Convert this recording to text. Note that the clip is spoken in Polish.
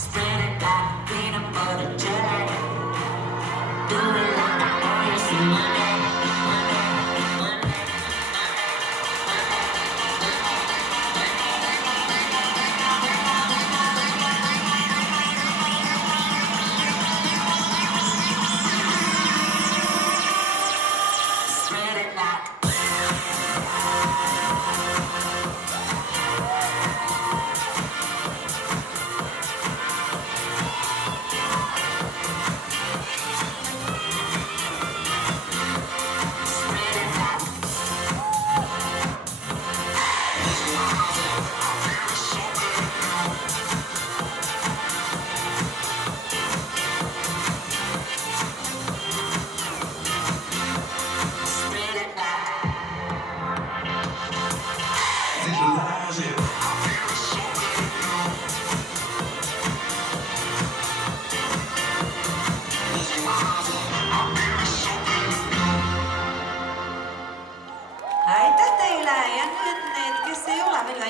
Spread it like peanut butter jelly. Do it like I owe you some money. Spread it like Visualize it. aitäh teile ja nüüd need, kes ei ole veel